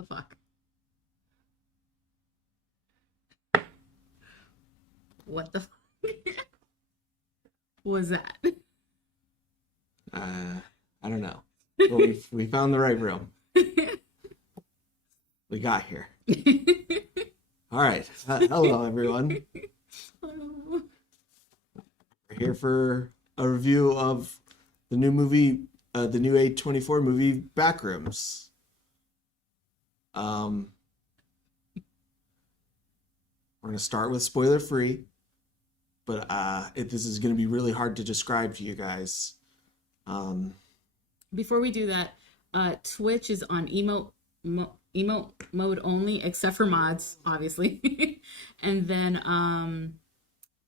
the fuck? What the fuck was that? I don't know. Well, we found the right room. We got here. All right. Hello, everyone. We're here for a review of the new movie, the new A24 movie, Backrooms. We're going to start with spoiler free, but this is going to be really hard to describe to you guys. Before we do that, Twitch is on emote mode only, except for mods, obviously. And then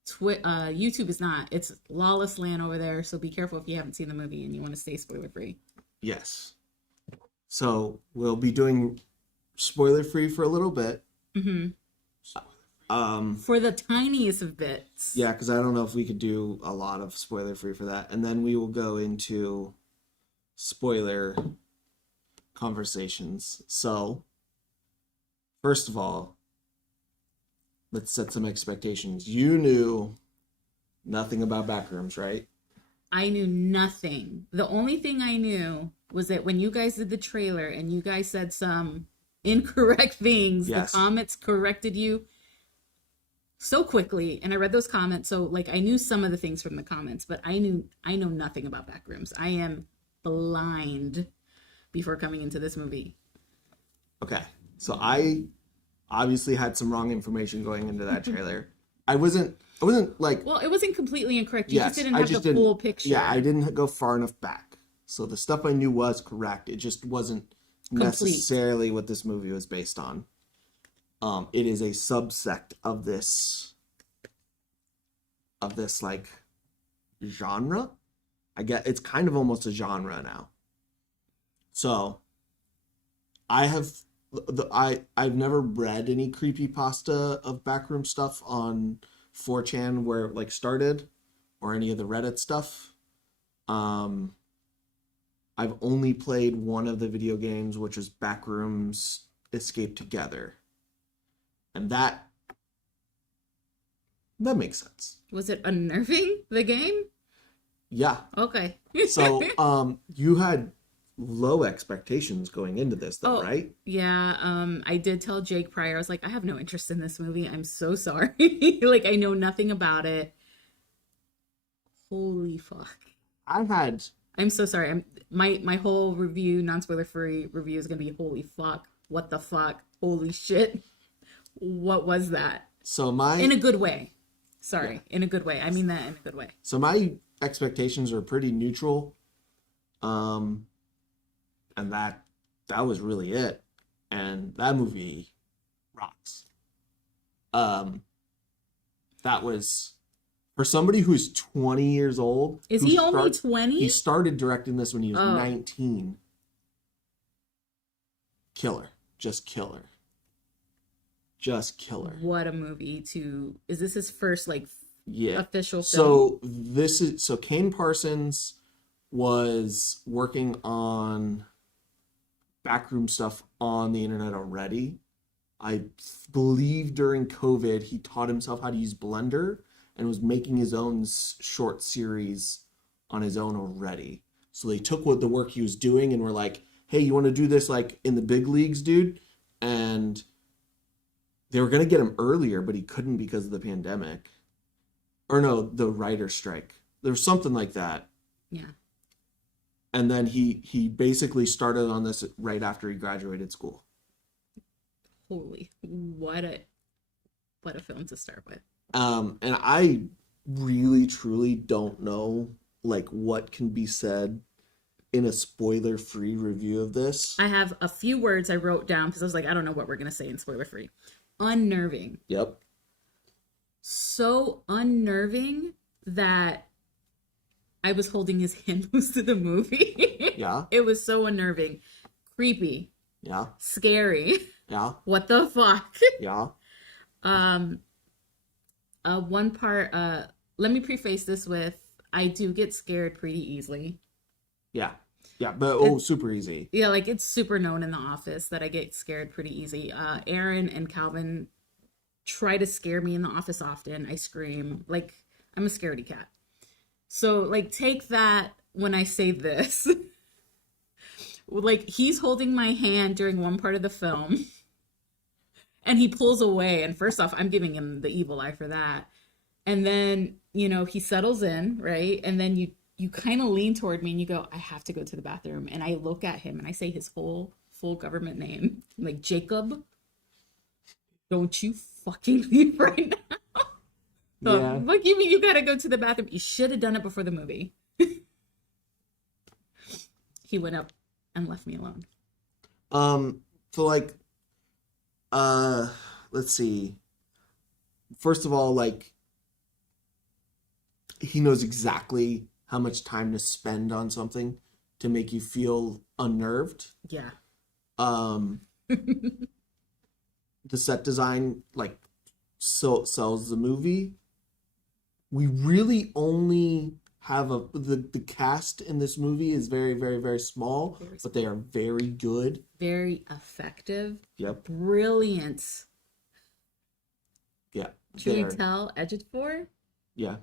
YouTube is not. It's lawless land over there, so be careful if you haven't seen the movie and you want to stay spoiler free. Yes. So we'll be doing spoiler free for a little bit. Mm-hmm. For the tiniest of bits. Yeah, because I don't know if we could do a lot of spoiler free for that. And then we will go into spoiler conversations. So, first of all, let's set some expectations. You knew nothing about Backrooms, right? I knew nothing. The only thing I knew was that when you guys did the trailer and you guys said some incorrect things, yes, the comments corrected you so quickly, and I read those comments, so like I knew some of the things from the comments, but I know nothing about Backrooms. I am blind before coming into this movie. Okay, so I obviously had some wrong information going into that trailer. I wasn't like, well, it wasn't completely incorrect. You yes, just didn't have the full picture. Yeah, I didn't go far enough back. So the stuff I knew was correct. It just wasn't necessarily what this movie was based on. It is a subsect of this like genre. I get it's kind of almost a genre now. So I've never read any creepypasta of Backroom stuff on 4chan where it like started, or any of the Reddit stuff. I've only played one of the video games, which was Backrooms Escape Together. And that makes sense. Was it unnerving, the game? Yeah. Okay. So, you had low expectations going into this, though, right? Yeah. I did tell Jake Pryor, I was like, I have no interest in this movie. I'm so sorry. Like, I know nothing about it. Holy fuck. I'm so sorry. My whole review, non-spoiler free review, is gonna be holy fuck. What the fuck? Holy shit. What was that? So in a good way. Sorry, yeah. In a good way. I mean that in a good way. So my expectations are pretty neutral. And that was really it. And that movie rocks. That was, for somebody who's 20 years old. Is he only 20? He started directing this when he was 19. Killer. Just killer. What a movie is this his first official film? So Kane Parsons was working on Backroom stuff on the internet already. I believe during COVID he taught himself how to use Blender and was making his own short series on his own already. So they took the work he was doing and were like, hey, you want to do this like in the big leagues, dude? And they were going to get him earlier, but he couldn't because of the pandemic. Or no, the writer's strike. There was something like that. Yeah. And then he basically started on this right after he graduated school. Holy, what a film to start with. And I really, truly don't know like what can be said in a spoiler-free review of this. I have a few words I wrote down because I was like, I don't know what we're going to say in spoiler-free. Unnerving. Yep. So unnerving that I was holding his hand most of the movie. Yeah. It was so unnerving. Creepy. Yeah. Scary. Yeah. What the fuck? Yeah. One part, let me preface this with, I do get scared pretty easily. Yeah. Yeah, but super easy. Yeah, like it's super known in the office that I get scared pretty easy. Aaron and Calvin try to scare me in the office often. I scream. Like I'm a scaredy cat. So like take that when I say this. Like he's holding my hand during one part of the film and he pulls away, and first off I'm giving him the evil eye for that. And then, he settles in, right? And then you kind of lean toward me and you go, I have to go to the bathroom. And I look at him and I say his whole full government name. I'm like, Jacob, don't you fucking leave right now. So, Yeah. Look, you mean you gotta go to the bathroom? You should have done it before the movie. He went up and left me alone. So like, let's see. First of all, like, he knows exactly how much time to spend on something to make you feel unnerved. Yeah. The set design, like, sells the movie. We really only have the cast in this movie is very, very, very small, but they are very good. Very effective. Yep. Brilliant. Yeah. Chiwetel Ejiofor. Yeah.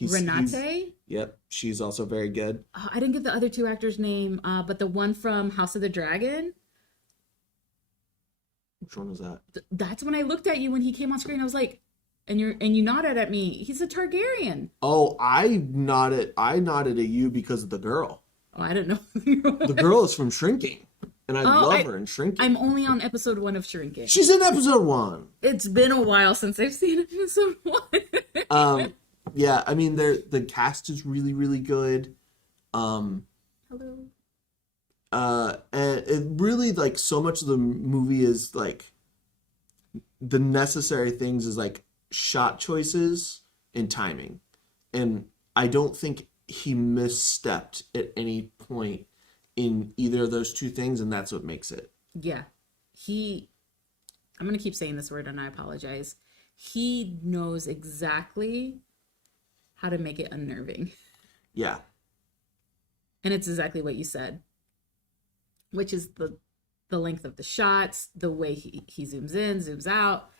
Renate. Yep. She's also very good. I didn't get the other two actors' name, but the one from House of the Dragon. Which one was that? That's when I looked at you when he came on screen. I was like, and you nodded at me. He's a Targaryen. Oh, I nodded at you because of the girl. Oh, I didn't know. The girl is from Shrinking, and I love her in Shrinking. I'm only on episode 1 of Shrinking. She's in episode 1. It's been a while since I've seen episode 1. Yeah, I mean, the cast is really, really good. Hello. And it really, like, so much of the movie is like the necessary things is like shot choices and timing, and I don't think he misstepped at any point in either of those two things, and that's what makes it. Yeah, I'm gonna keep saying this word and I apologize. He knows exactly how to make it unnerving. Yeah. And it's exactly what you said, which is the length of the shots, the way he zooms in, zooms out,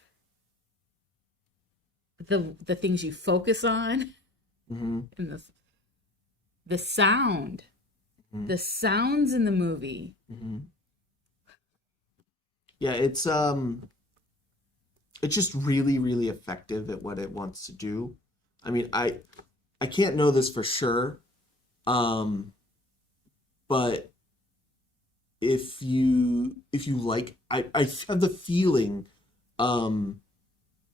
the things you focus on, Mm-hmm. and the sound, Mm-hmm. the sounds in the movie. Mm-hmm. Yeah, it's just really, really effective at what it wants to do. I mean, I can't know this for sure, but if you like, I have the feeling, I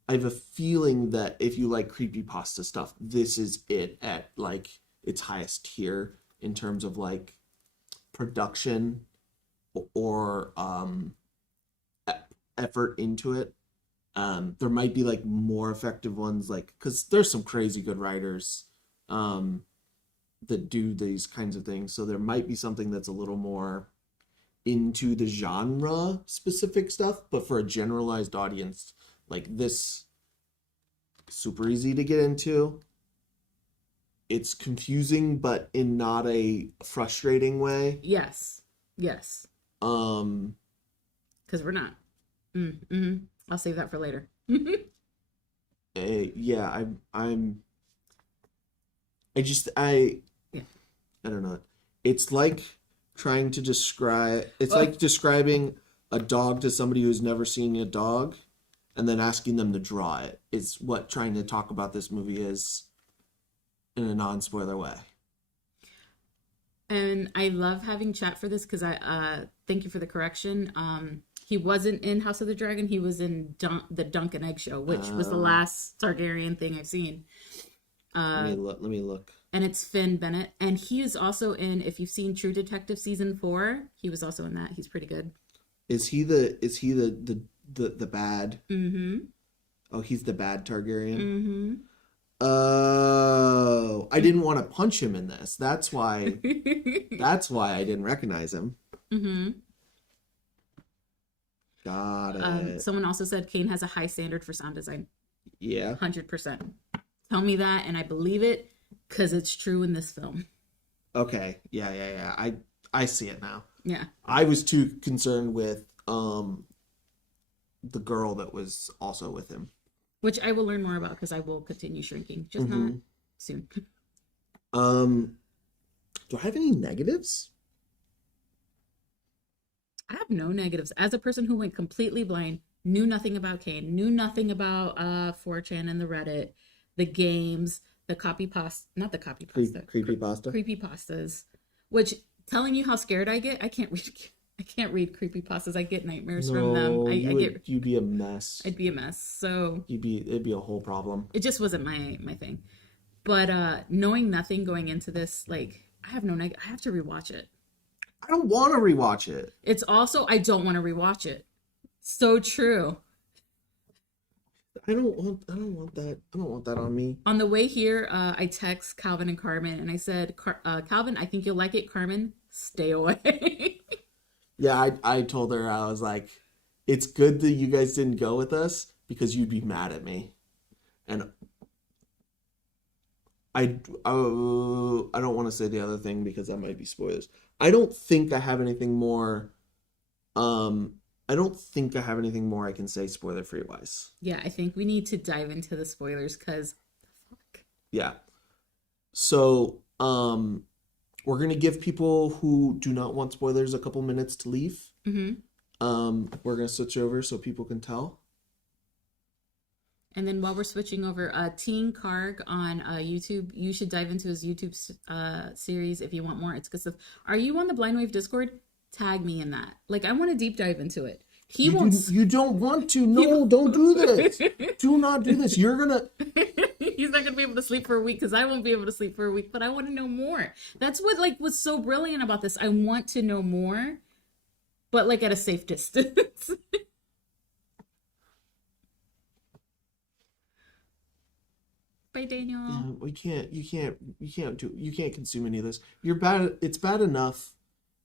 have a feeling that if you like creepypasta stuff, this is it at like its highest tier in terms of like production or effort into it. There might be like more effective ones, like, because there's some crazy good writers that do these kinds of things, so there might be something that's a little more into the genre specific stuff, but for a generalized audience like this, super easy to get into. It's confusing, but in not a frustrating way. Yes. Because we're not. I'll save that for later. Yeah, I don't know. It's like trying to describe. It's like describing a dog to somebody who's never seen a dog, and then asking them to draw it. It's what trying to talk about this movie is in a non-spoiler way. And I love having chat for this because I thank you for the correction. He wasn't in House of the Dragon. He was in the Dunk and Egg Show, which was the last Targaryen thing I've seen. Let me look. And it's Finn Bennett, and he is also in. If you've seen True Detective season 4, he was also in that. He's pretty good. Is he the bad? Mm-hmm. Oh, he's the bad Targaryen. Mm-hmm. Oh, I didn't want to punch him in this. That's why. That's why I didn't recognize him. Mm-hmm. Got it. Someone also said Kane has a high standard for sound design. Yeah. 100%. Tell me that, and I believe it because it's true in this film. Okay. Yeah. I see it now. Yeah. I was too concerned with the girl that was also with him. Which I will learn more about because I will continue shrinking, just not Mhm. soon. Do I have any negatives? I have no negatives. As a person who went completely blind, knew nothing about Kane, knew nothing about 4chan and the Reddit, the games, the copy pasta, not the copy pasta, Creepy pasta. creepy pastas, which telling you how scared I get, I can't read creepy pastas. I get nightmares from them. No, I get you'd be a mess. I'd be a mess. So It'd be a whole problem. it just wasn't my thing. But knowing nothing going into this, like I have no I have to rewatch it. I don't want to rewatch it. It's also I don't want to rewatch it. So true. I don't want that. I don't want that on me. On the way here, I text Calvin and Carmen, and I said, Calvin, I think you'll like it. Carmen, stay away. Yeah, I told her, I was like, it's good that you guys didn't go with us because you'd be mad at me. And I don't want to say the other thing because that might be spoilers. I don't think I have anything more. I don't think I have anything more I can say spoiler free wise. Yeah, I think we need to dive into the spoilers because fuck. Yeah. So, we're gonna give people who do not want spoilers a couple minutes to leave. Mm-hmm. We're gonna switch over so people can tell. And then while we're switching over, Teen Karg on YouTube, you should dive into his YouTube series if you want more. It's good stuff. Are you on the Blind Wave Discord? Tag me in that. Like, I want to deep dive into it. He won't. You don't want to. No, don't do this. Do not do this. You're gonna. He's not gonna be able to sleep for a week because I won't be able to sleep for a week. But I want to know more. That's what was so brilliant about this. I want to know more, but like at a safe distance. Bye, Daniel. Yeah, we can't. You can't consume any of this. You're bad. It's bad enough.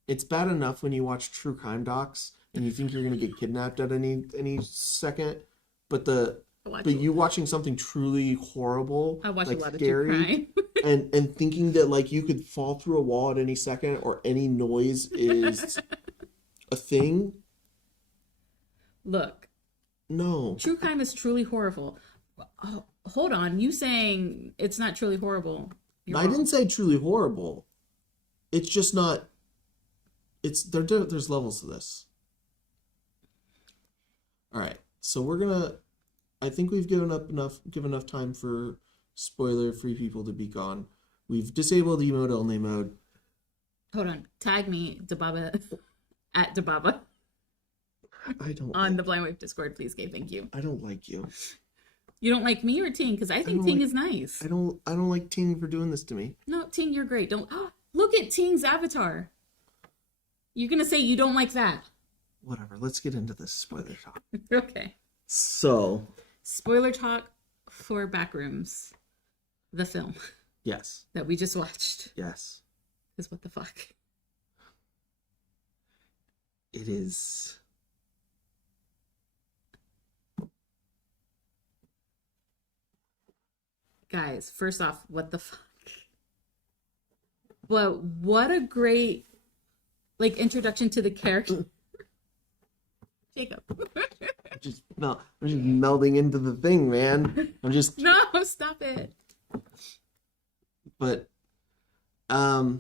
It's bad enough when you watch true crime docs and you think you're gonna get kidnapped at any second, but you watching something truly horrible, I watch like a lot scary, of true crime. and thinking that like you could fall through a wall at any second or any noise is a thing. Look, No. true crime is truly horrible. Oh, hold on, you saying it's not truly horrible? I didn't say truly horrible. It's just not. There's levels to this. All right, so we're gonna. I think we've given enough time for spoiler-free people to be gone. We've disabled emote only mode. Hold on, tag me, Dababa, at Dababa. I don't on the Blind Wave Discord, please, Kay. Thank you. I don't like you. You don't like me or Ting? Because I think Ting is nice. I don't like Ting for doing this to me. No, Ting, you're great. Don't look at Ting's avatar. You're gonna say you don't like that. Whatever. Let's get into this spoiler talk. Okay. So. Spoiler talk for Backrooms, the film. Yes. That we just watched. Yes. Because what the fuck? It is. Guys, first off, what the fuck? But what a great introduction to the character. Jacob. I'm just melding into the thing, man. No, stop it. But the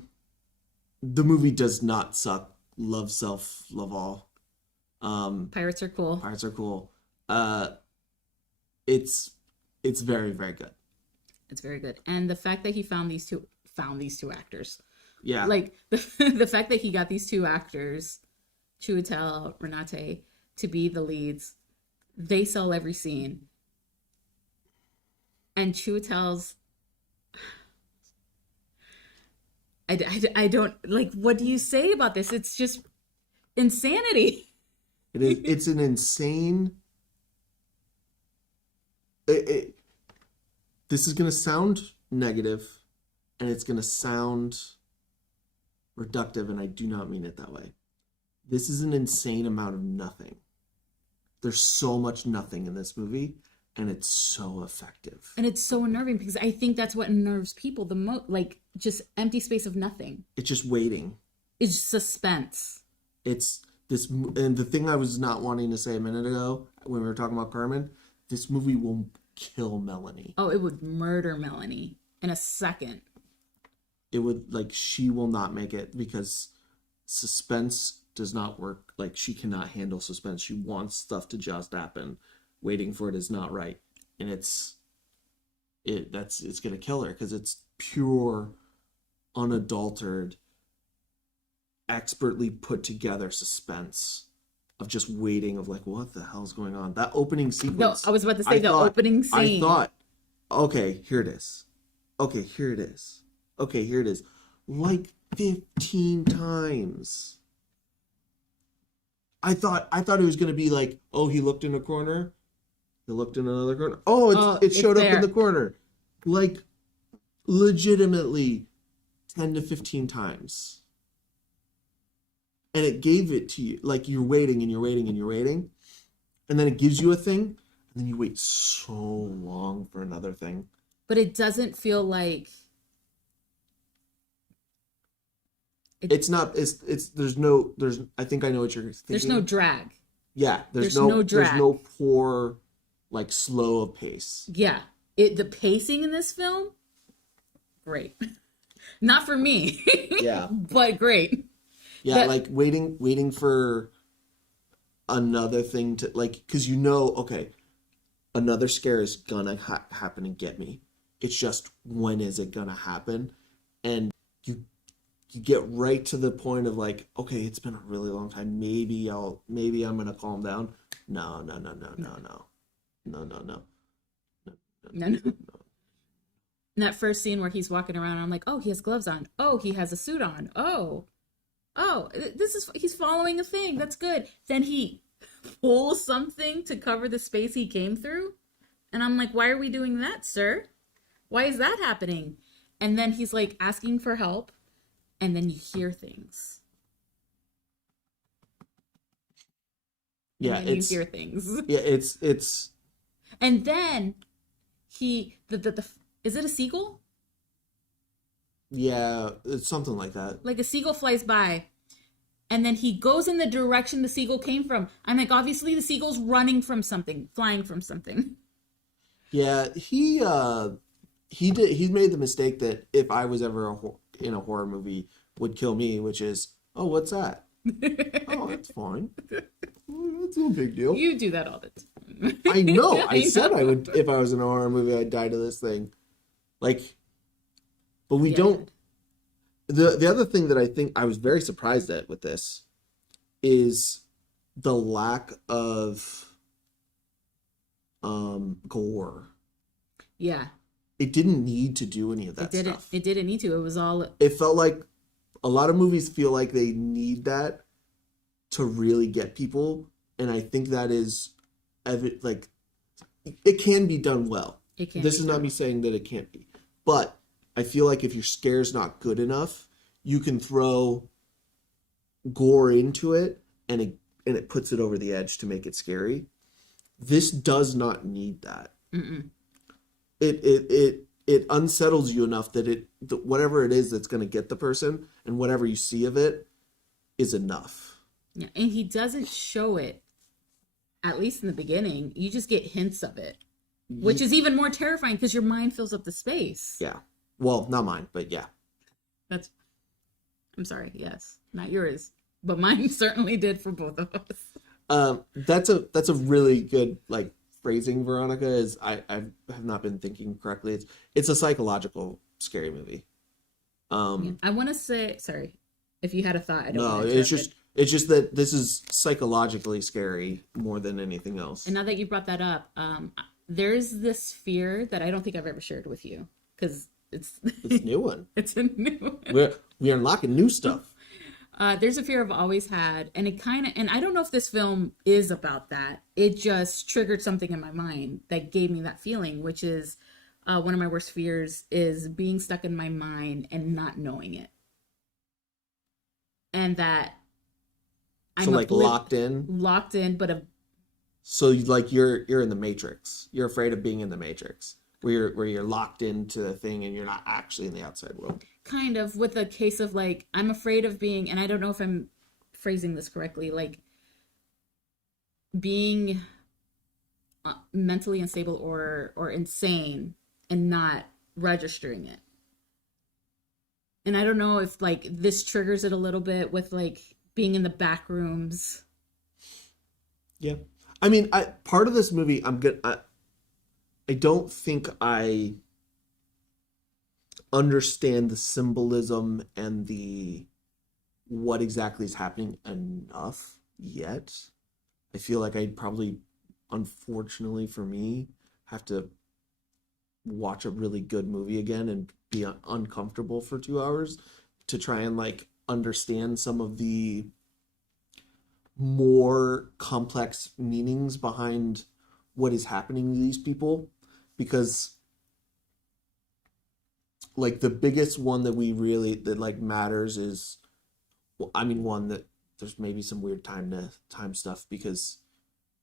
movie does not suck. Love self, love all. Pirates are cool. Pirates are cool. It's very, very good. It's very good. And the fact that he found these two actors. Yeah. Like the fact that he got these two actors, Chiwetel, Renate, to be the leads. They sell every scene. And Chiwetel's I don't like, what do you say about this? It's just insanity. It is. It's an insane. This is gonna sound negative, and it's gonna sound reductive, and I do not mean it that way. This is an insane amount of nothing. There's so much nothing in this movie, and it's so effective. And it's so unnerving because I think that's what unnerves people the most. Like, just empty space of nothing. It's just waiting. It's suspense. It's this, and the thing I was not wanting to say a minute ago when we were talking about Carmen, this movie will kill Melanie. Oh, it would murder Melanie in a second. It would, like, she will not make it because suspense does not work. Like, she cannot handle suspense. She wants stuff to just happen. Waiting for it is not right. And it's gonna kill her because it's pure, unadulterated, expertly put together suspense of just waiting, of like, what the hell's going on? That opening sequence. No, I was about to say opening scene. I thought, okay, here it is. Okay, here it is. Okay, here it is. Like 15 times. I thought it was gonna be like, oh, he looked in a corner. He looked in another corner. Oh, it showed up in the corner. Like, legitimately 10 to 15 times. And it gave it to you. Like, you're waiting and you're waiting and you're waiting. And then it gives you a thing. And then you wait so long for another thing. But it doesn't feel like... There's I think I know what you're thinking. There's no drag. Yeah, there's no drag. There's no poor, like, slow of pace. Yeah. The pacing in this film, great. Not for me. Yeah. But great. Yeah, like waiting for another thing to, like, because okay, another scare is gonna happen and get me. It's just, when is it gonna happen? And you get right to the point of, like, okay, it's been a really long time. Maybe I'm gonna calm down. No. In that first scene where he's walking around, I'm like, oh, he has gloves on. Oh, he has a suit on. Oh, he's following a thing. That's good. Then he pulls something to cover the space he came through. And I'm like, why are we doing that, sir? Why is that happening? And then he's like asking for help. And then you hear things. Yeah, you hear things. Yeah, it's. And then is it a seagull? Yeah, it's something like that. Like, a seagull flies by, and then he goes in the direction the seagull came from. I'm like, obviously the seagull's running from something, flying from something. Yeah, he made the mistake that, if I was ever in a horror movie, would kill me, which is, oh, what's that? Oh, that's fine. That's no big deal. You do that all the time. I know. I said I would, if I was in a horror movie, I'd die to this thing. Like, but we don't. The other thing that I think I was very surprised at with this is the lack of gore. Yeah. It didn't need to do any of that stuff. It didn't need to. It was all... It felt like a lot of movies feel like they need that to really get people. And I think that is, like, it can be done well. This is not me saying that it can't be. But I feel like if your scare's not good enough, you can throw gore into it, and it puts it over the edge to make it scary. This does not need that. Mm-mm. It unsettles you enough that whatever it is that's going to get the person, and whatever you see of it, is enough. Yeah, and he doesn't show it, at least in the beginning. You just get hints of it, which is even more terrifying because your mind fills up the space. Yeah. Well, not mine, but yeah. I'm sorry, yes. Not yours. But mine certainly did for both of us. That's a really good, like, phrasing, Veronica. Is I have not been thinking correctly. It's a psychological scary movie. I want to say, sorry, if you had a thought. I don't No, it's just that this is psychologically scary more than anything else. And now that you brought that up, there's this fear that I don't think I've ever shared with you, because it's a new one. It's a new one. We're unlocking new stuff. There's a fear I've always had, and and I don't know if this film is about that. It just triggered something in my mind that gave me that feeling, which is one of my worst fears is being stuck in my mind and not knowing it. And that I'm so, like, locked in, but So like you're in the Matrix. You're afraid of being in the Matrix, where you're locked into the thing and you're not actually in the outside world. Kind of with a case of like, I'm afraid of being, and I don't know if I'm phrasing this correctly, like being mentally unstable or insane and not registering it. And I don't know if like this triggers it a little bit with like being in the back rooms. Yeah. I mean, part of this movie, I don't think I understand the symbolism and the what exactly is happening enough yet. I feel like I'd probably, unfortunately for me, have to watch a really good movie again and be uncomfortable for 2 hours to try and like understand some of the more complex meanings behind what is happening to these people, because like the biggest one that we really that like matters is, well, I mean, one that there's maybe some weird time stuff, because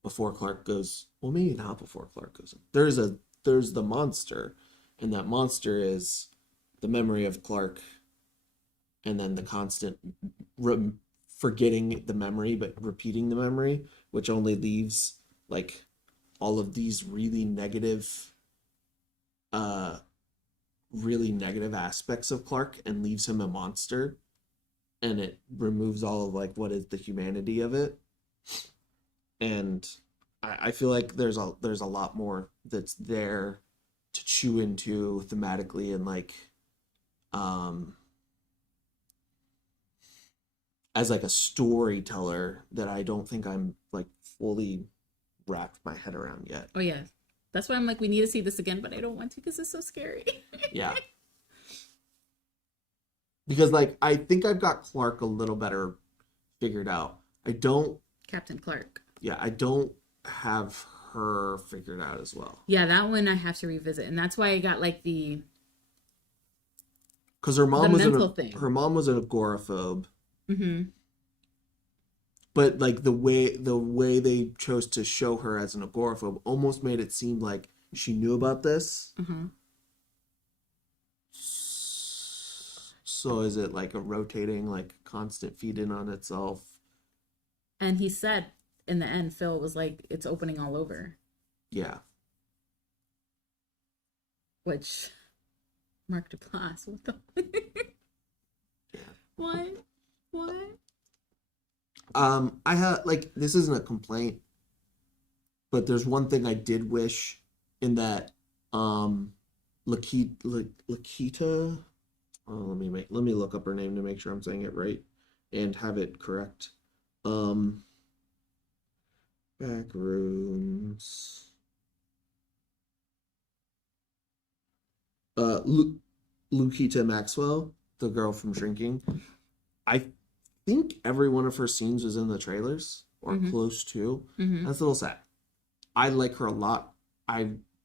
before Clark goes, well, maybe not before Clark goes, there's the monster, and that monster is the memory of Clark, and then the constant forgetting the memory but repeating the memory, which only leaves like all of these really negative aspects of Clark and leaves him a monster, and it removes all of like what is the humanity of it. And I feel like there's a lot more that's there to chew into thematically, and like as like a storyteller, that I don't think I'm like fully wrapped my head around yet. Oh yeah. That's why I'm like, we need to see this again, but I don't want to because it's so scary. Yeah. Because like I think I've got Clark a little better figured out. I don't Captain Clark. Yeah, I don't have her figured out as well. Yeah, that one I have to revisit, and that's why I got like the because her mom was mental thing. Her mom was an agoraphobe. Mm-hmm. But like the way they chose to show her as an agoraphobe almost made it seem like she knew about this. Mm-hmm. So is it like a rotating, like constant feed in on itself? And he said in the end, Phil was like, it's opening all over. Yeah. Which, Mark Duplass, what the? Yeah. What? I have like, this isn't a complaint, but there's one thing I did wish in that Lakita. Oh, let me look up her name to make sure I'm saying it right and have it correct. Backrooms. Lukita Maxwell, the girl from Shrinking. I think every one of her scenes was in the trailers or close to. That's a little sad. I like her a lot.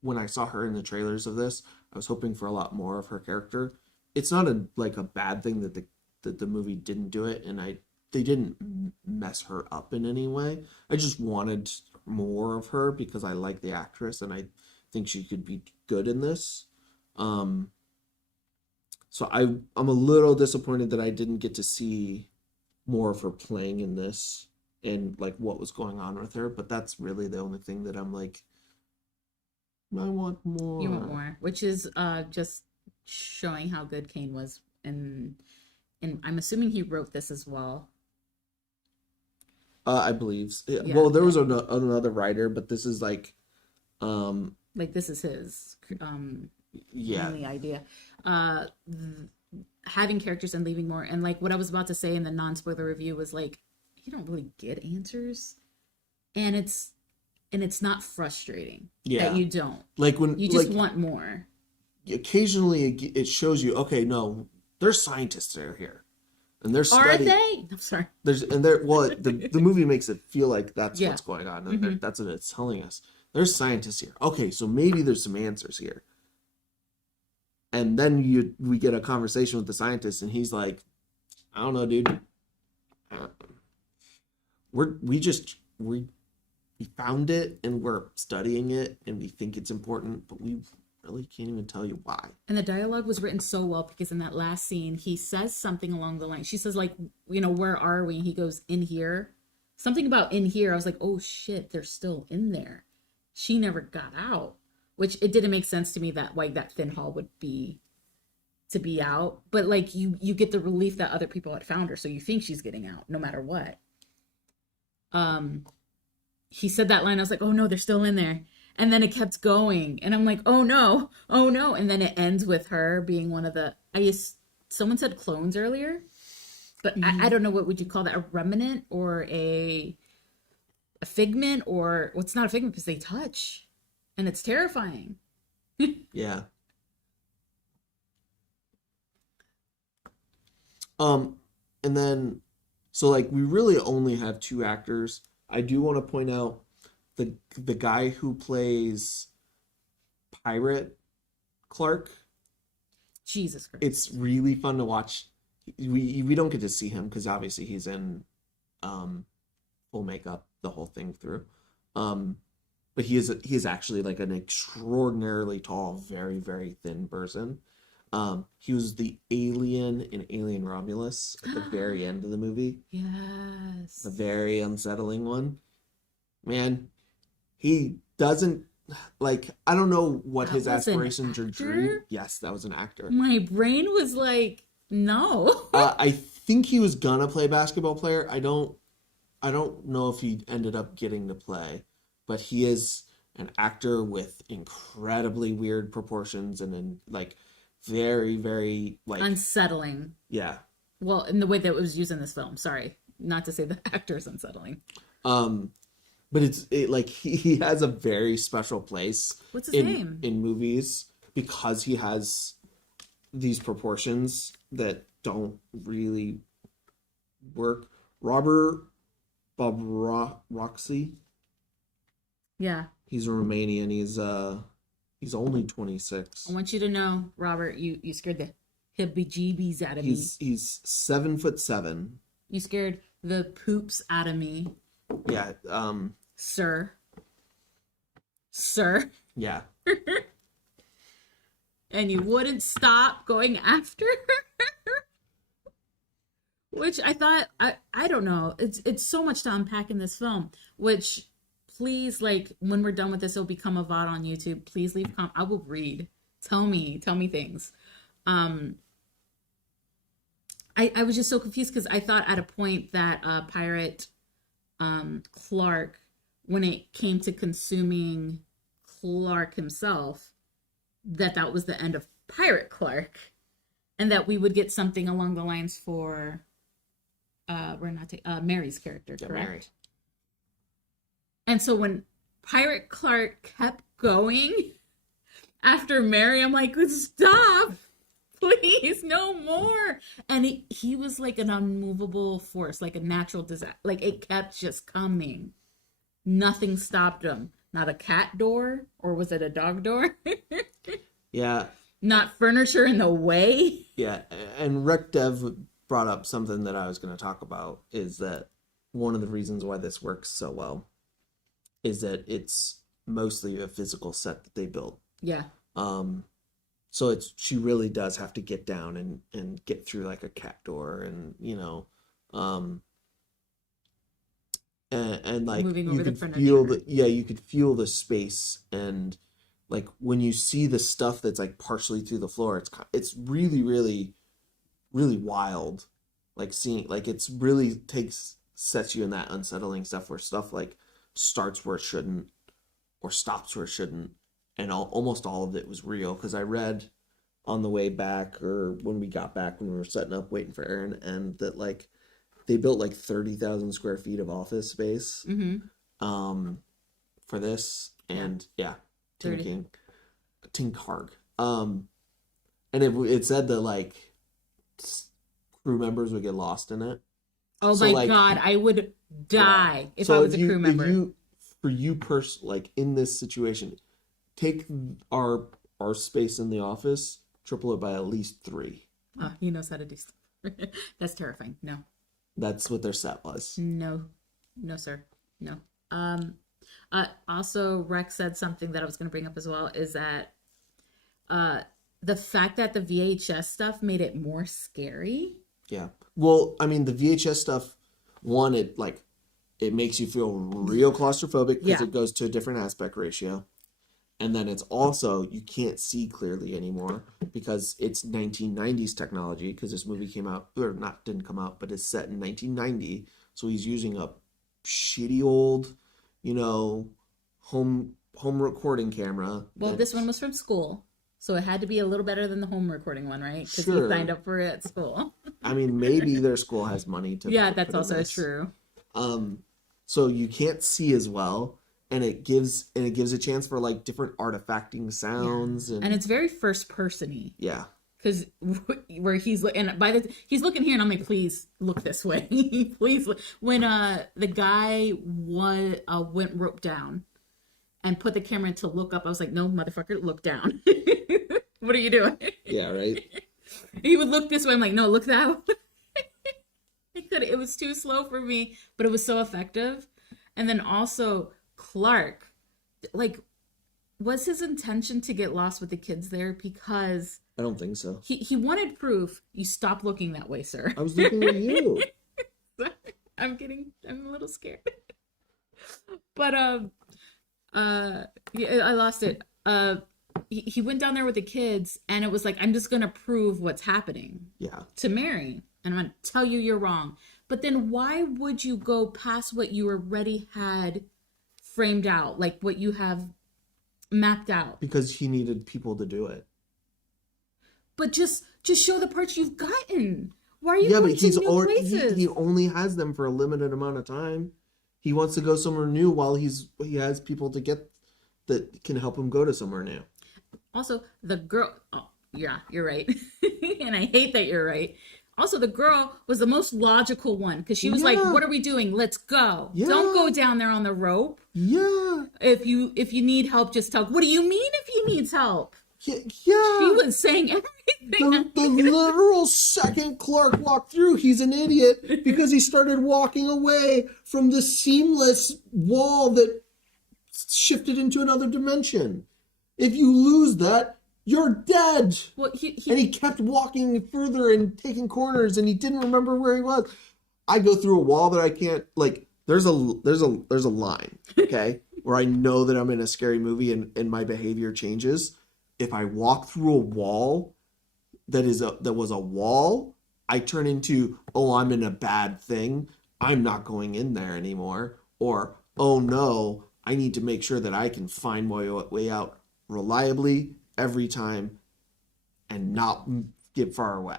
When I saw her in the trailers of this, I was hoping for a lot more of her character. It's not a bad thing that the movie didn't do it, and they didn't mess her up in any way. I just wanted more of her because I like the actress and I think she could be good in this. So I'm a little disappointed that I didn't get to see more of her playing in this and like what was going on with her, but that's really the only thing that I'm like, I want more. You want more, which is just showing how good Kane was, and I'm assuming he wrote this as well. I believe. Yeah, well, there was another writer, but this is like this is his yeah, only idea. Having characters and leaving more, and like what I was about to say in the non-spoiler review was like, you don't really get answers, and it's not frustrating that you don't. Like when you just want more. Occasionally it shows you, okay, no, there's scientists that are here. And they're studying. Are they? I'm sorry. The movie makes it feel like that's Yeah. what's going on. And that's what it's telling us. There's scientists here. Okay, so maybe there's some answers here. And then we get a conversation with the scientist, and he's like, I don't know, dude. We we found it and we're studying it and we think it's important, but we really can't even tell you why. And the dialogue was written so well because in that last scene, he says something along the line. She says, like, you know, where are we? And he goes, in here. Something about in here. I was like, oh shit, they're still in there. She never got out. Which it didn't make sense to me that why that thin hall would be to be out. But like you get the relief that other people had found her, so you think she's getting out no matter what. He said that line, I was like, oh no, they're still in there. And then it kept going. And I'm like, oh no, oh no. And then it ends with her being one of the, someone said clones earlier, but I don't know, what would you call that? A remnant or a figment, or, well, it's not a figment because they touch and it's terrifying. Yeah. And then, so like we really only have two actors. I do want to point out the guy who plays Pirate Clark. Jesus Christ. It's really fun to watch. We don't get to see him because obviously he's in full makeup the whole thing through. But he is actually like an extraordinarily tall, very, very thin person. He was the alien in Alien Romulus at the very end of the movie. Yes. The very unsettling one. Man, he doesn't, like, I don't know what That his was an aspirations or dream. actor? Yes, that was an actor. My brain was like, no. I think he was gonna play basketball player. I don't know if he ended up getting to play, but he is an actor with incredibly weird proportions and in like very, very like Unsettling. yeah. Well, in the way that it was used in this film. Sorry. Not to say the actor is unsettling. But it like he has a very special place What's his name? in movies because he has these proportions that don't really work. Robert Roxy. Yeah. He's a Romanian. He's only 26. I want you to know, Robert, you scared the heebie-jeebies out of me. He's 7'7". You scared the poops out of me. Yeah. Sir. Yeah. And you wouldn't stop going after her. Which I thought, I don't know. It's so much to unpack in this film. Which, please, like, when we're done with this, it'll become a VOD on YouTube. Please leave I will read. Tell me things. I was just so confused because I thought at a point that Pirate Clark, when it came to consuming Clark himself, that was the end of Pirate Clark, and that we would get something along the lines for Mary's character, correct? Yeah, Mary. And so when Pirate Clark kept going after Mary, I'm like, stop, please, no more. And he was like an unmovable force, like a natural disaster. Like, it kept just coming. Nothing stopped him. Not a cat door, or was it a dog door? Yeah. Not furniture in the way. Yeah, and Rec Dev brought up something that I was going to talk about, is that one of the reasons why this works so well is that it's mostly a physical set that they built. Yeah. So she really does have to get down and get through like a cat door, and and like moving you over the could furniture. you could feel the space, and like when you see the stuff that's like partially through the floor, it's really, really, really wild. Like seeing, like, it's really sets you in that unsettling stuff where stuff like starts where it shouldn't or stops where it shouldn't, and almost all of it was real. Because I read on the way back, or when we got back, when we were setting up waiting for Aaron, and that like they built like 30,000 square feet of office space for this, and yeah, Tink Harg. And it said that like crew members would get lost in it. Oh So, my like, God, I would die if I So was a crew member. for you like in this situation, take our space in the office, triple it by at least 3. Oh, he knows how to do stuff. That's terrifying. No. That's what their set was. No, sir. No. Also, Rex said something that I was going to bring up as well is that the fact that the VHS stuff made it more scary. Yeah. Well, I mean, the VHS stuff, one, it makes you feel real claustrophobic because Yeah. it goes to a different aspect ratio. And then it's also, you can't see clearly anymore because it's 1990s technology, because this movie came out, or not, didn't come out, but it's set in 1990. So he's using a shitty old, you know, home recording camera. Well, this one was from school, so it had to be a little better than the home recording one, right? Because Sure. he signed up for it at school. I mean, maybe their school has money to Yeah, put that's in also this. true. So you can't see as well, and it gives a chance for like different artifacting sounds And it's very first person-y. yeah. Because where he's and he's looking here, and I'm like, please look this way, please. When the guy went rope down and put the camera in to look up, I was like, no, motherfucker, look down. What are you doing? Yeah, right. He would look this way. I'm like, no, look that way. It was too slow for me, but it was so effective. And then also Clark, like, was his intention to get lost with the kids there? Because I don't think so. he wanted proof. You stop looking that way, sir. I was looking at you. I'm a little scared. But yeah, I lost it. He went down there with the kids, and it was like, I'm just gonna prove what's happening Yeah. to Mary, and I'm gonna tell you you're wrong. But then why would you go past what you already had framed out, like what you have mapped out? Because he needed people to do it. But just show the parts you've gotten. Why are you Yeah, going but he's to new already places? he only has them for a limited amount of time. He wants to go somewhere new while he has people to get that can help him go to somewhere new. Also, the girl. Oh, yeah, you're right, and I hate that you're right. Also, the girl was the most logical one because she was like, Yeah. "What are we doing? Let's go. Yeah. Don't go down there on the rope. Yeah. If you need help, just tell." What do you mean if he needs help? Yeah. She was saying everything. The literal second Clark walked through, he's an idiot because he started walking away from the seamless wall that shifted into another dimension. If you lose that, you're dead. Well, And he kept walking further and taking corners, and he didn't remember where he was. I go through a wall that I can't, like, there's a line, okay, where I know that I'm in a scary movie and my behavior changes. If I walk through a wall that was a wall, I turn into, oh, I'm in a bad thing. I'm not going in there anymore. Or, oh no, I need to make sure that I can find my way out reliably every time and not get far away.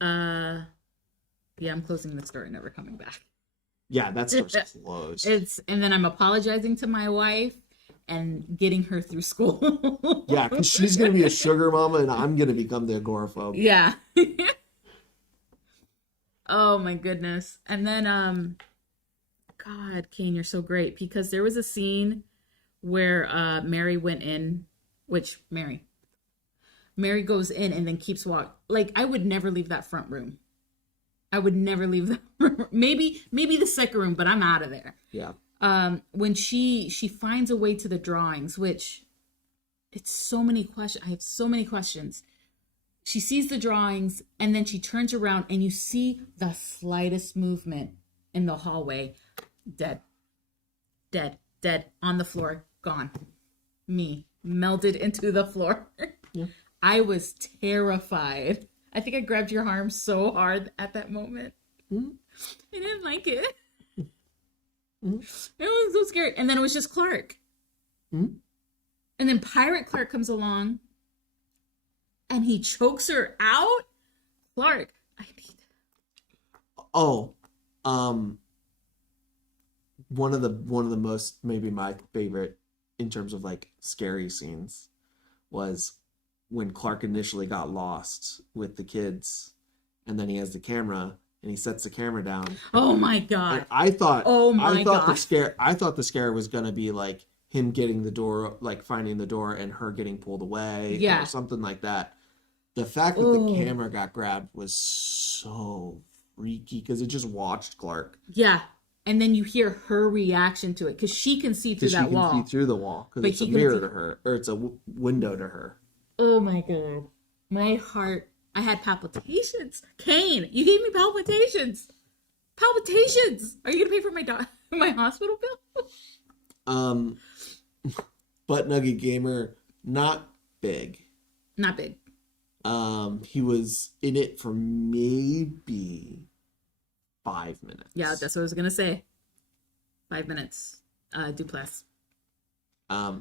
Yeah, I'm closing the store and never coming back. Yeah, that store's closed. And then I'm apologizing to my wife and getting her through school. Yeah, because she's going to be a sugar mama and I'm going to become the agoraphobe. Yeah. Oh my goodness. And then God, Kane, you're so great, because there was a scene where Mary went in, which Mary goes in and then keeps walking. Like, I would never leave that front room. I would never leave that room. Maybe the second room, but I'm out of there. Yeah. When she finds a way to the drawings, which it's so many questions. I have so many questions. She sees the drawings and then she turns around and you see the slightest movement in the hallway. Dead on the floor, gone. Me melded into the floor. Yeah. I was terrified. I think I grabbed your arm so hard at that moment. Mm-hmm. I didn't like it. Mm-hmm. It was so scary. And then it was just Clark. Mm-hmm. And then Pirate Clark comes along and he chokes her out. Clark, I need. Oh, one of the most, maybe my favorite in terms of like scary scenes was when Clark initially got lost with the kids, and then he has the camera and he sets the camera down. Oh my God. And I thought God. the scare was gonna be like him getting the door, like finding the door and her getting pulled away, Yeah. or something like that. The fact that the camera got grabbed was so freaky because it just watched Clark. Yeah. and then you hear her reaction to it because she can see through Because she that can wall. see through the wall because But it's a he couldn't mirror see- to her, or it's a window to her. Oh my god, my heart! I had palpitations. Kane, you gave me palpitations. Palpitations. Are you gonna pay for my hospital bill? Butt Nugget Gamer, not big. Not big. He was in it for maybe 5 minutes. Yeah, that's what I was gonna say. 5 minutes. Duplass.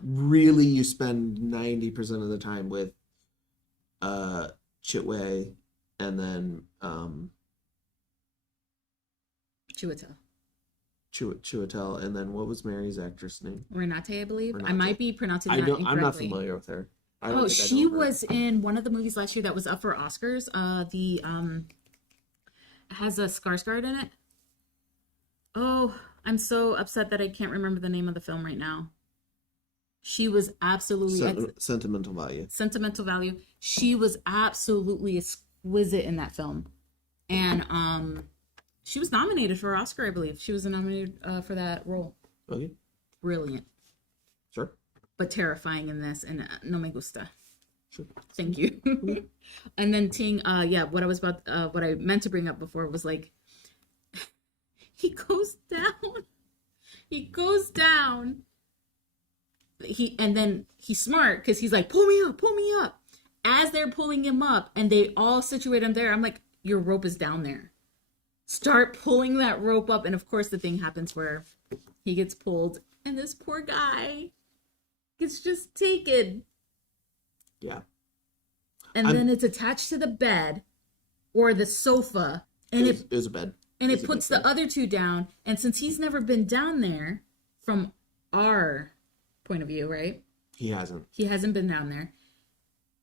Really, you spend 90% of the time with Chitway, and then Chiwetel, and then what was Mary's actress name? Renate, I believe. I Renate. might be pronouncing that incorrectly. I'm not familiar with her. I don't think I she know her. was in one of the movies last year that was up for Oscars. Has a Skarsgård in it. Oh, I'm so upset that I can't remember the name of the film right now. She was absolutely Sentimental Value. Sentimental Value. She was absolutely exquisite in that film, and she was nominated for an Oscar, I believe. She was nominated for that role. Okay. Brilliant, Sure. but terrifying in this, and no me gusta. Sure. Thank you. And then Ting, what I meant to bring up before was like, he goes down. And then he's smart because he's like, pull me up. As they're pulling him up and they all situate him there, I'm like, your rope is down there. Start pulling that rope up. And of course the thing happens where he gets pulled and this poor guy gets just taken. Yeah. And then it's attached to the bed or the sofa. And it was a bed. And it puts the other two down. And since he's never been down there from our point of view, right? He hasn't. He hasn't been down there.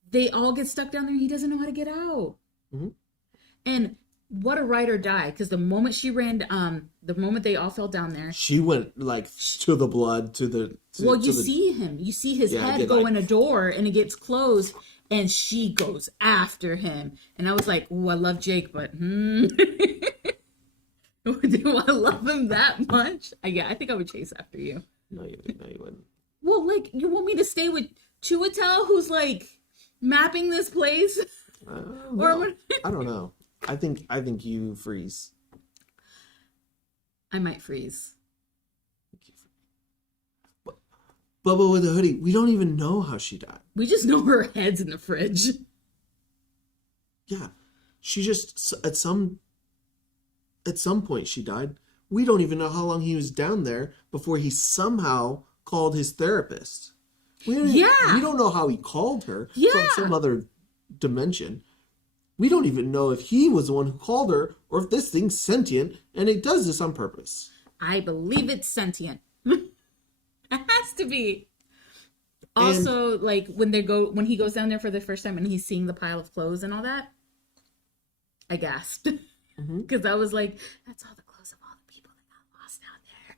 They all get stuck down there and he doesn't know how to get out. Mm-hmm. And what a ride or die. Because the moment she ran, the moment they all fell down there. She went like to the blood, see him. You see his head go in a door and it gets closed. And she goes after him. And I was like, ooh, I love Jake, but do I love him that much? Yeah, I think I would chase after you. No, you wouldn't. Well, like, you want me to stay with Chiwetel, who's like mapping this place? I don't know. I think you freeze. I might freeze. Bubba with a hoodie. We don't even know how she died. We just know her head's in the fridge. Yeah, she just at some point she died. We don't even know how long he was down there before he somehow called his therapist. We don't know how he called her from some other dimension. We don't even know if he was the one who called her or if this thing's sentient and it does this on purpose. I believe it's sentient. It has to be. Also, like when he goes down there for the first time and he's seeing the pile of clothes and all that, I gasped. Because I was like, that's all the clothes of all the people that got lost out there.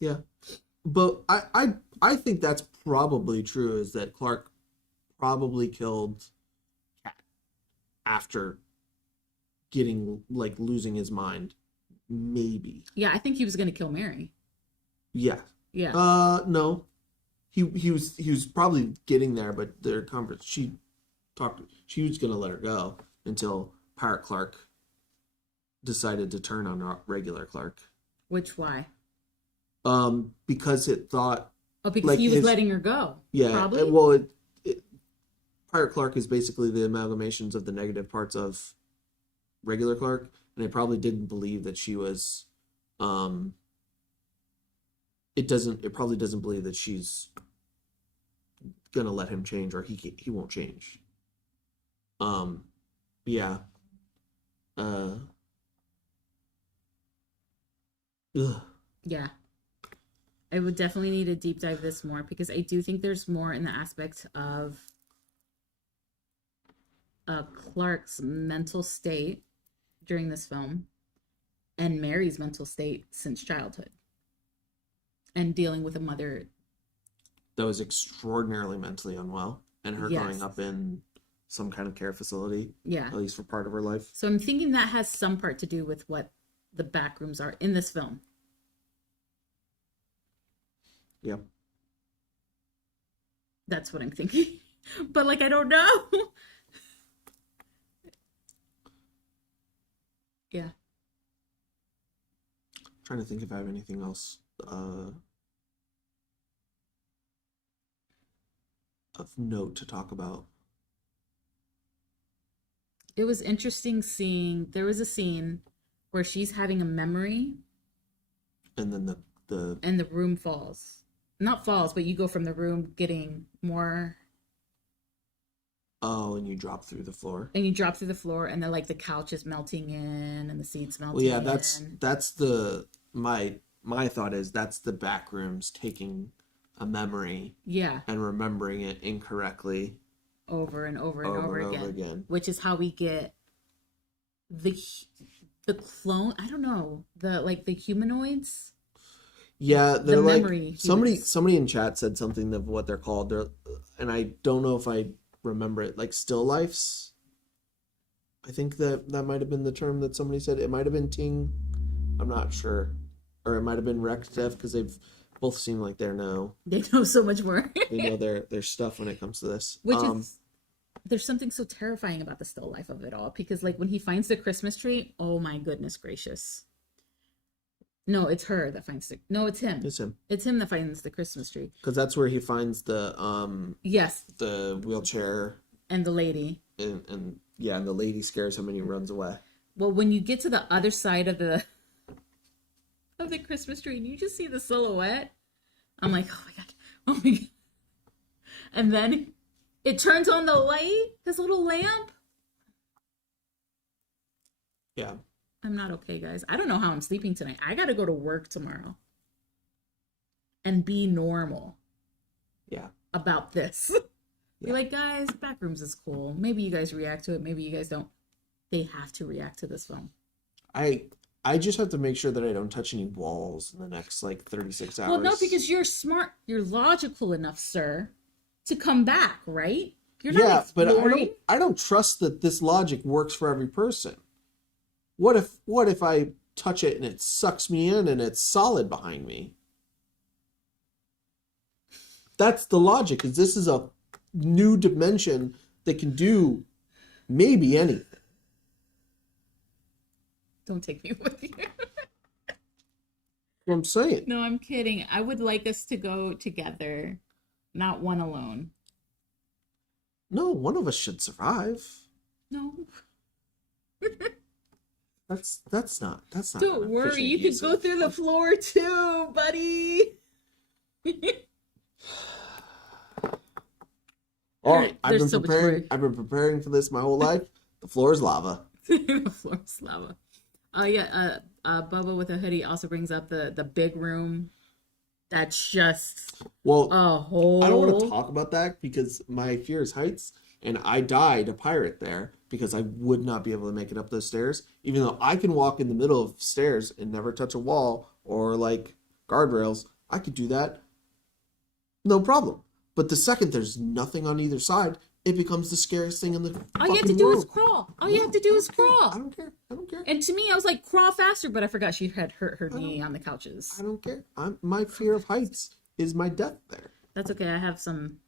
Yeah. But I think that's probably true, is that Clark probably killed Cat after losing his mind. Maybe. Yeah, I think he was gonna kill Mary. Yeah. Yeah. No. He was probably getting there, but their conference she was gonna let her go until Pirate Clark decided to turn on regular Clark. Why? Because it thought. Oh, because he was letting her go. Yeah. Probably. Well, Pirate Clark is basically the amalgamations of the negative parts of regular Clark, and it probably didn't believe that she was. It probably doesn't believe that she's gonna let him change, or he won't change. Yeah. Yeah. I would definitely need to deep dive this more because I do think there's more in the aspect of Clark's mental state during this film and Mary's mental state since childhood and dealing with a mother that was extraordinarily mentally unwell, and her growing up in some kind of care facility, at least for part of her life. So I'm thinking that has some part to do with what the Backrooms are in this film. Yep. That's what I'm thinking. But like, I don't know. Yeah. Trying to think if I have anything else of note to talk about. It was interesting seeing, there was a scene where she's having a memory And then the and the room falls. Not falls, but you go from the room getting more, oh, and you drop through the floor. and you drop through the floor, and then like the couch is melting in and the seats melting Well, yeah, in. that's the my thought is that's the Backrooms taking a memory Yeah, and remembering it incorrectly over and over and over over and again. over again. Which is how we get the clone, I don't know, the humanoids. Yeah, they're The like memory somebody in chat said something of what they're called. They're, and I don't know if I remember it, like still lifes. I think that might have been the term that somebody said. It might have been Ting. I'm not sure, or it might have been Rectef because they've both seem like they know They know so much more. they know their stuff when it comes to this. Which is, there's something so terrifying about the still life of it all, because like when he finds the Christmas tree, oh my goodness gracious. No, it's her that finds no, it's him. It's him. It's him that finds the Christmas tree. Because that's where he finds the Yes, the wheelchair and the lady. and yeah, and the lady scares him and he runs away. Well, when you get to the other side of the Christmas tree and you just see the silhouette, I'm like, oh my god, oh my god. And then it turns on the light, his little lamp. Yeah. I'm not okay, guys. I don't know how I'm sleeping tonight. I gotta go to work tomorrow and be normal Yeah. about this. Be Yeah. like, guys, Backrooms is cool. Maybe you guys react to it. Maybe you guys don't. They have to react to this film. I just have to make sure that I don't touch any walls in the next like 36 hours. Well, no, because you're smart. You're logical enough, sir, to come back, right? You're not yeah, but exploring. I don't trust that this logic works for every person. What if I touch it and it sucks me in and it's solid behind me? That's the logic, is this is a new dimension that can do maybe anything. Don't take me with you. What I'm saying. No, I'm kidding. I would like us to go together, not one alone. No, one of us should survive. No. That's not Don't an worry, efficient you can use go of- through the floor too, buddy. Oh, There's so much work. I've been preparing for this my whole life. The floor is lava. The floor is lava. Bubba with a hoodie also brings up the big room. That's just Well, a whole. I don't want to talk about that because my fear is heights, and I died a pirate there because I would not be able to make it up those stairs, even though I can walk in the middle of stairs and never touch a wall or like guardrails. I could do that, no problem. But the second there's nothing on either side, it becomes the scariest thing in the All you have to fucking do world. is crawl. All you have to do is I crawl. don't care. I don't care. And to me, I was like, crawl faster, but I forgot she had hurt her knee on the couches. I don't care. My fear of heights is my death there. That's okay. I have some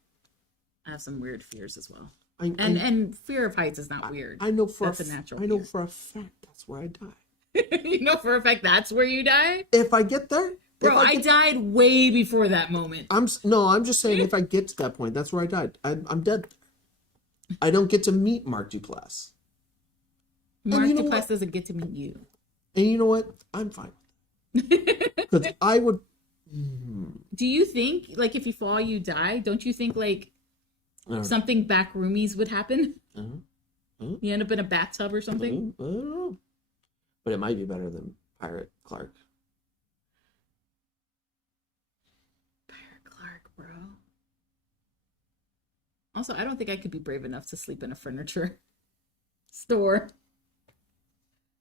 weird fears as well. I And fear of heights is not weird. I know for That's a natural I know fear. for a fact that's where I die. You know for a fact that's where you die? If I get there, Bro, I died way before that moment. I'm just saying if I get to that point, that's where I died. I'm dead. I don't get to meet Mark Duplass. Mark you know Duplass what? doesn't get to meet you. And you know what? I'm fine. Because I would. Do you think, like, if you fall, you die? Don't you think, like, something backroomies would happen? You end up in a bathtub or something? I don't know. But it might be better than Pirate Clark. Pirate Clark, bro. Also, I don't think I could be brave enough to sleep in a furniture store.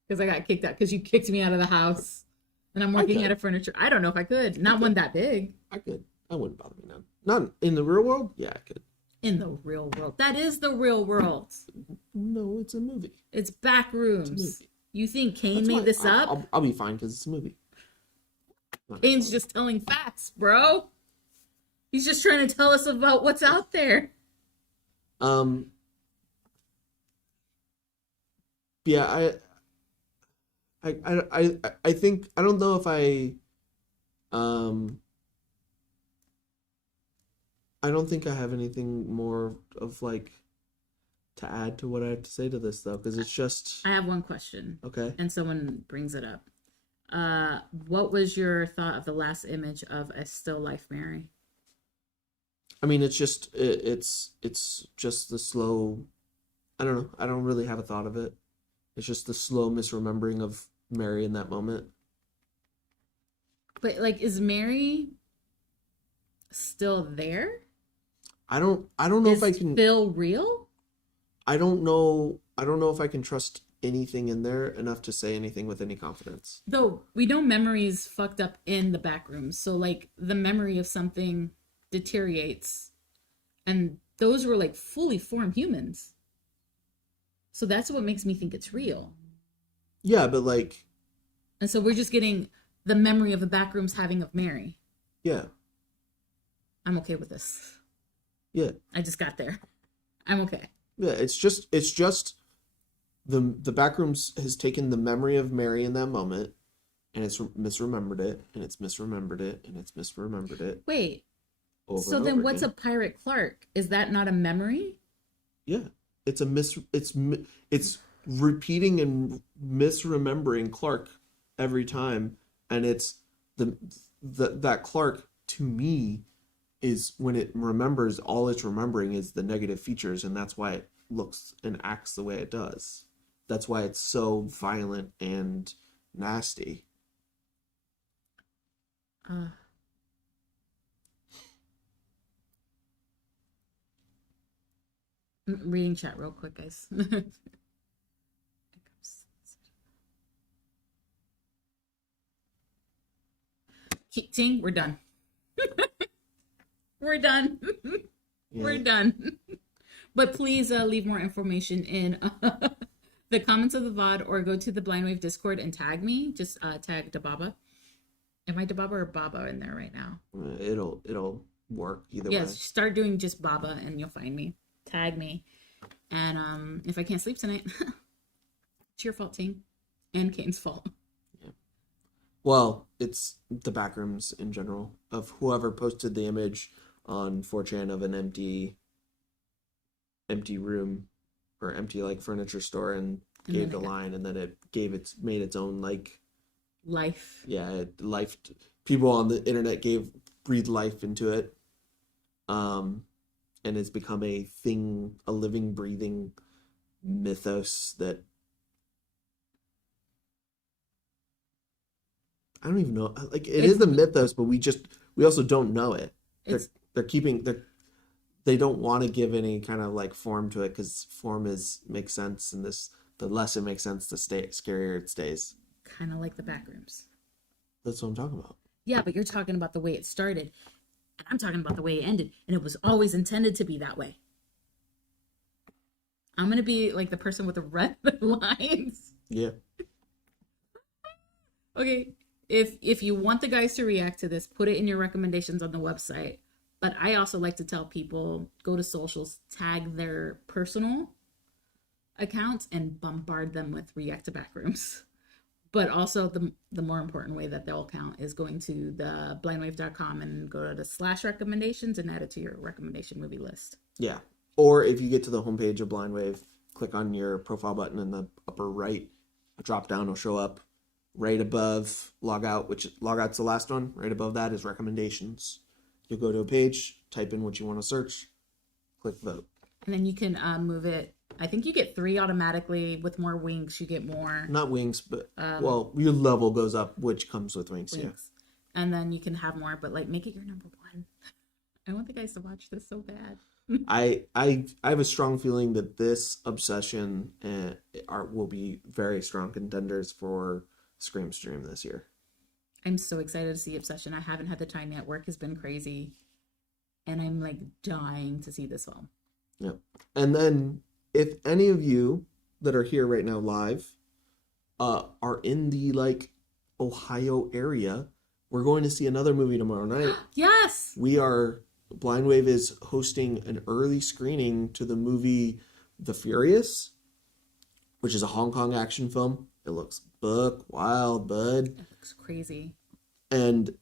Because I got kicked out. Because you kicked me out of the house. And I'm working at a furniture. I don't know if I could. Not one that big. I could. That wouldn't bother me none. Not in the real world? Yeah, I could. In the real world. That is the real world. No, it's a movie. It's Backrooms. It's a movie. You think Kane That's made fine. this up? I'll be fine because it's a movie. Kane's just telling facts, bro. He's just trying to tell us about what's out there. Yeah, I think I don't know if um I don't think I have anything more of like to add to what I have to say to this though, because it's just I have one question, okay. and someone brings it up. What was your thought of the last image of a still life Mary? I mean, it's just the slow. I don't know. I don't really have a thought of it. It's just the slow misremembering of Mary in that moment. But like, is Mary still there? I don't know Is if I can. Phil real? I don't know. I don't know if I can trust anything in there enough to say anything with any confidence. Though we know memories fucked up in the back rooms, so like the memory of something deteriorates, and those were like fully formed humans. So that's what makes me think it's real. Yeah, but like, And so we're just getting the memory of the back rooms having of Mary. yeah, I'm okay with this. yeah, I just got there. I'm okay. yeah. It's just the Backrooms has taken the memory of Mary in that moment, and it's misremembered it, and it's misremembered it, and it's misremembered it Wait. over So and then over what's again. a pirate Clark? Is that not a memory? Yeah, it's repeating and misremembering Clark every time, and it's that Clark to me is when it remembers all it's remembering is the negative features, and that's why it looks and acts the way it does. That's why it's so violent and nasty. Uh, reading chat real quick, guys. Ting, we're done. We're done. We're Yeah. done. But please leave more information in the comments of the VOD or go to the Blind Wave Discord and tag me. Just tag Dababa. Am I Dababa or Baba in there right now? It'll work either Yes, way. start doing just Baba and you'll find me. Tag me. And if I can't sleep tonight, it's your fault, Ting. And Kane's fault. Yeah. Well, it's the Backrooms in general of whoever posted the image on 4chan of an empty room or empty like furniture store and And gave then the line, and then it made its own like life. life. People on the internet breathed life into it, and it's become a thing, a living, breathing mythos that I don't even know. Like it It's is a mythos, but we also don't know it. it's They're keeping they don't want to give any kind of like form to it because form makes sense, and the less it makes sense, the scarier it stays. kind of like the Backrooms. That's what I'm talking about. Yeah, but you're talking about the way it started, and I'm talking about the way it ended, and it was always intended to be that way. I'm gonna be like the person with the red lines. Yeah. Okay, if you want the guys to react to this, put it in your recommendations on the website. But I also like to tell people go to socials, tag their personal accounts, and bombard them with react to Backrooms. But also the more important way that they'll count is going to the blindwave.com and go to the / recommendations and add it to your recommendation movie list. Yeah. Or if you get to the homepage of Blind Wave, click on your profile button in the upper right. A drop down will show up right above logout, which logout's the last one. Right above that is recommendations. You'll go to a page, type in what you want to search, click vote. And then you can move it. I think you get 3 automatically. With more wings, you get more Not wings, but well, your level goes up, which comes with wings. wings. Yeah. And then you can have more, but like make it your number 1. I want the guys to watch this so bad. I have a strong feeling that this obsession will be very strong contenders for Scream Stream this year. I'm so excited to see Obsession. I haven't had the time yet. Work has been crazy. And I'm like dying to see this film. Yep. And then if any of you that are here right now live are in the like Ohio area, we're going to see another movie tomorrow night. Yes. Blind Wave is hosting an early screening to the movie The Furious, which is a Hong Kong action film. It looks buck wild, bud. It looks crazy. And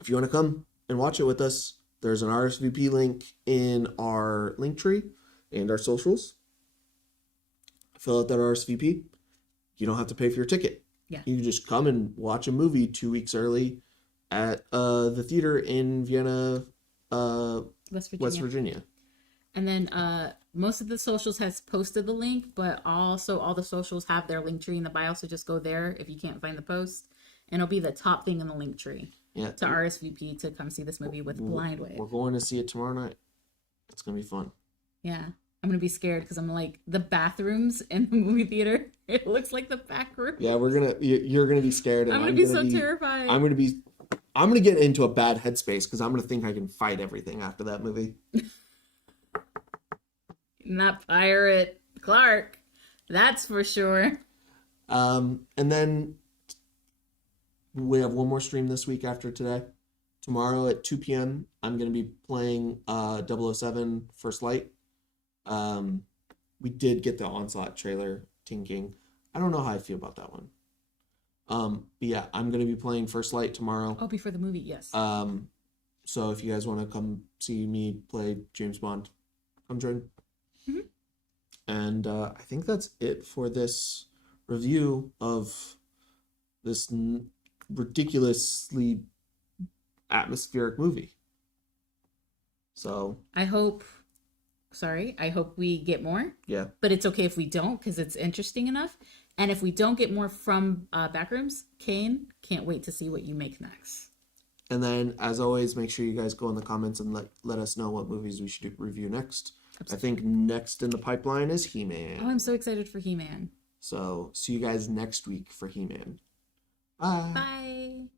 if you want to come and watch it with us, there's an RSVP link in our link tree and our socials. Fill out that RSVP. You don't have to pay for your ticket. Yeah. You can just come and watch a movie 2 weeks early at the theater in Vienna, West Virginia. And then most of the socials has posted the link, but also all the socials have their link tree in the bio, so just go there if you can't find the post. And it'll be the top thing in the link tree to RSVP to come see this movie with Blind Wave. We're going to see it tomorrow night. It's going to be fun. Yeah. I'm going to be scared because I'm like, the bathrooms in the movie theater, it looks like the back room. Yeah, you're going to be scared. And I'm going to be so terrified. I'm going to get into a bad headspace because I'm going to think I can fight everything after that movie. Not Pirate Clark. That's for sure. And then we have one more stream this week after today. Tomorrow at 2 p.m., I'm going to be playing 007 First Light. We did get the Onslaught trailer tinking. I don't know how I feel about that one. But yeah, I'm going to be playing First Light tomorrow. Oh, before the movie, yes. So if you guys want to come see me play James Bond, come join. Mm-hmm. And I think that's it for this review of this ridiculously atmospheric movie. So I hope we get more. Yeah. But it's okay if we don't, because it's interesting enough. And if we don't get more from Backrooms, Kane, can't wait to see what you make next. And then, as always, make sure you guys go in the comments and let us know what movies we should review next. Absolutely. I think next in the pipeline is He-Man. Oh, I'm so excited for He-Man. So, see you guys next week for He-Man. Bye. Bye.